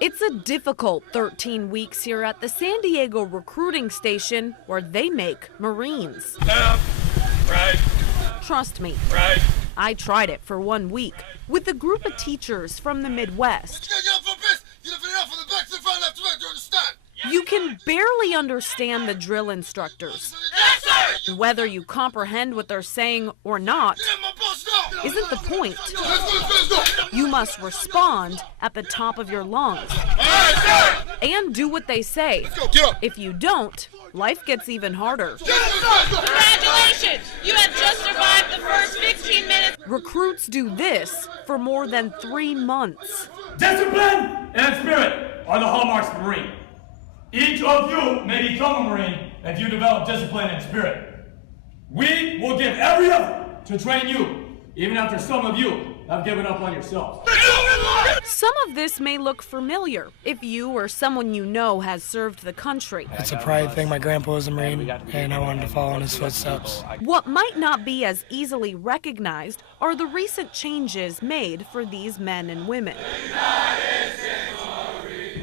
It's a difficult 13 weeks here at the San Diego recruiting station where they make Marines. Right. Trust me, Right. I tried it for 1 week with a group of teachers from the Midwest. You can barely understand the drill instructors. Yes, sir! Whether you comprehend what they're saying or not isn't the point. You must respond at the top of your lungs and do what they say. If you don't, life gets even harder. Congratulations! You have just survived the first 15 minutes. Recruits do this for more than 3 months. Discipline and spirit are the hallmarks of a Marine. Each of you may become a Marine if you develop discipline and spirit. We will give every effort to train you, even after some of you have given up on yourselves. Some of this may look familiar if you or someone you know has served the country. It's a pride thing. My grandpa was a Marine, and I wanted to follow in his footsteps. What might not be as easily recognized are the recent changes made for these men and women.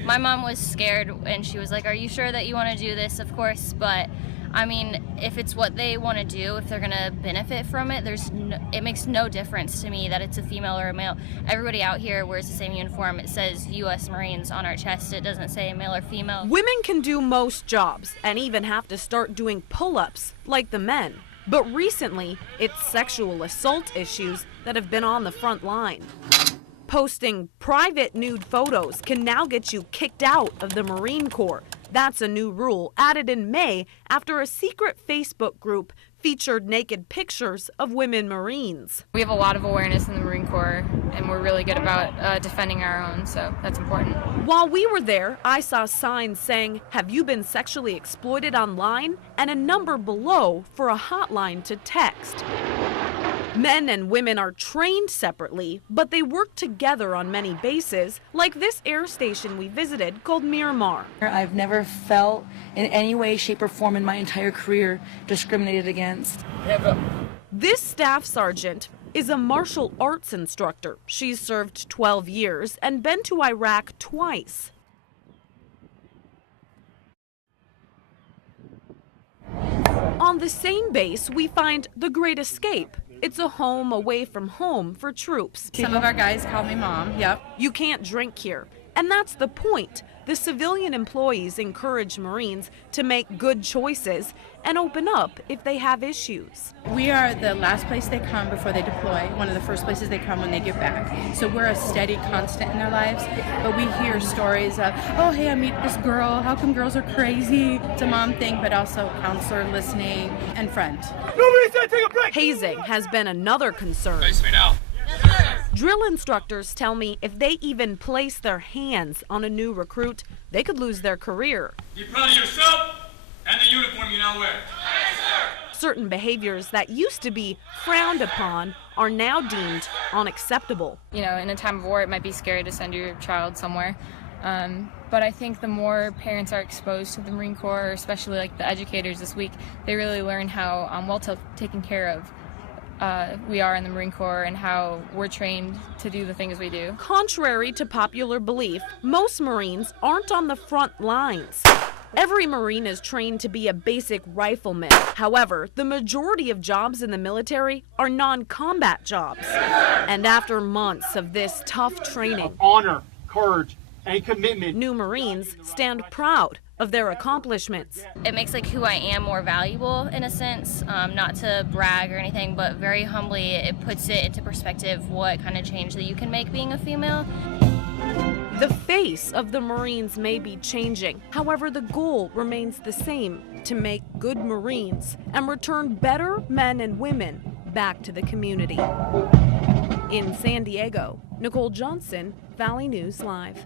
My mom was scared and she was like, "Are you sure that you want to do this?" Of course, but I mean, if it's what they want to do, if they're going to benefit from it, it makes no difference to me that it's a female or a male. Everybody out here wears the same uniform. It says U.S. Marines on our chest. It doesn't say male or female. Women can do most jobs and even have to start doing pull-ups like the men. But recently, it's sexual assault issues that have been on the front line. Posting private nude photos can now get you kicked out of the Marine Corps. That's a new rule added in May after a secret Facebook group featured naked pictures of women Marines. We have a lot of awareness in the Marine Corps, and we're really good about defending our own, so that's important. While we were there, I saw signs saying, "Have you been sexually exploited online?" and a number below for a hotline to text. Men and women are trained separately, but they work together on many bases, like this air station we visited called Miramar. I've never felt in any way, shape, or form in my entire career discriminated against. This staff sergeant is a martial arts instructor. She's served 12 years and been to Iraq twice. On the same base, we find the Great Escape. It's a home away from home for troops. Some of our guys call me Mom, yep. You can't drink here, and that's the point. The civilian employees encourage Marines to make good choices and open up if they have issues. We are the last place they come before they deploy, one of the first places they come when they get back. So we're a steady constant in their lives, but we hear stories of, "Oh, hey, I meet this girl, how come girls are crazy?" It's a mom thing, but also counselor, listening, and friend. Nobody said take a break! Hazing has been another concern. Face me now. Drill instructors tell me if they even place their hands on a new recruit, they could lose their career. Be proud of yourself and the uniform you now wear. Certain behaviors that used to be frowned upon are now deemed unacceptable. You know, in a time of war, it might be scary to send your child somewhere. But I think the more parents are exposed to the Marine Corps, especially like the educators this week, they really learn how well taken care of we are in the Marine Corps and how we're trained to do the things we do. Contrary to popular belief, most Marines aren't on the front lines. Every Marine is trained to be a basic rifleman. However, the majority of jobs in the military are non-combat jobs. And after months of this tough training, Honor, courage, and commitment. new Marines stand proud of their accomplishments. It makes like who I am more valuable in a sense, not to brag or anything, but very humbly it puts it into perspective what kind of change that you can make being a female. The face of the Marines may be changing. However, the goal remains the same, to make good Marines and return better men and women back to the community. In San Diego, Nicole Johnson, Valley News Live.